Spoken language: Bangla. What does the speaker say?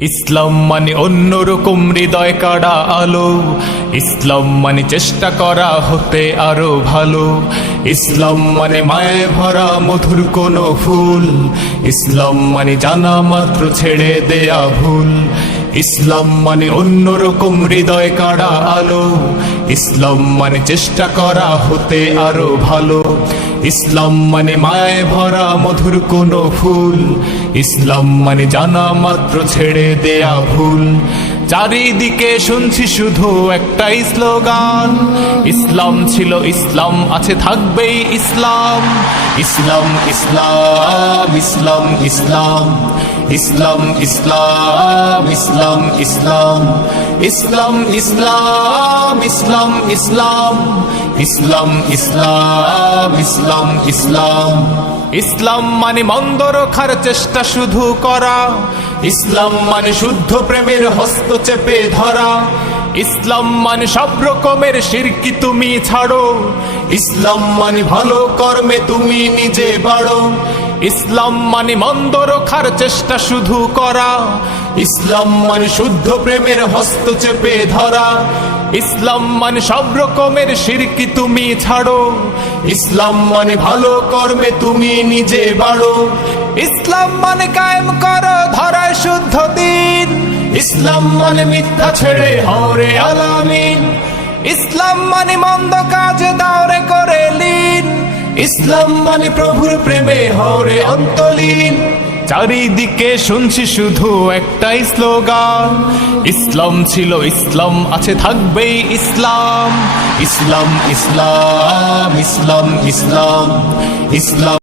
ইসলাম মানে অন্যরকম হৃদয় কাড়া আলো, ইসলাম মানে চেষ্টা করা হতে আরো ভালো, ইসলাম মানে মায়ে ভরা মধুর কোনো ফুল, ইসলাম মানে জানা মাত্র ছেড়ে দেয়া ভুল। ইসলাম মানে অন্যরকম হৃদয় কাড়া আলো, ইসলাম মানে চেষ্টা করা হতে আরো ভালো, ইসলাম মানে মায়ে ভরা মধুর কোনো ফুল, ইসলাম মানে জানা মাত্র ছেড়ে দেয়া ভুল। চারিদিকে শুনছি শুধু একটাই স্লোগান, ইসলাম ছিল ইসলাম আছে থাকবেই ইসলাম। ইসলাম ইসলাম ইসলাম ইসলাম ইসলাম ইসলাম ইসলাম ইসলাম ইসলাম ইসলাম ইসলাম ইসলাম ইসলাম ইসলাম ইসলাম ইসলাম। ইসলাম মানে মন্দ রক্ষার চেষ্টা শুধু করা, ইসলাম মানে শুদ্ধ প্রেমের হস্ত চেপে ধরা, ইসলাম মানে সব রকমের শিরকি তুমি ছাড়ো, ইসলাম মানে ভালো কর্মে তুমি নিজে বাড়ো। ইসলাম মানে মন্দ রক্ষার চেষ্টা শুধু করা, ইসলাম মানে শুদ্ধ প্রেমের হস্ত চেপে ধরা, ইসলাম মানে সব রকমের শিরকি তুমি ছাড়ো, ইসলাম মানে ভালো কর্মে তুমি নিজে বাড়ো। ইসলাম মানে কায়েম করো ধরায় শুদ্ধ দিন, ইসলাম মানে মিথ্যা ছেড়ে হরে আলামিন, ইসলাম মানে মন্দ কাজে দাওরে করে লীন, ইসলাম মানে প্রভুর প্রেমে হরে অন্তলীন। চারিদিকে শুনছি শুধু একটাই স্লোগান, ইসলাম ছিল ইসলাম আছে থাকবেই ইসলাম। ইসলাম ইসলাম ইসলাম ইসলাম ইসলাম।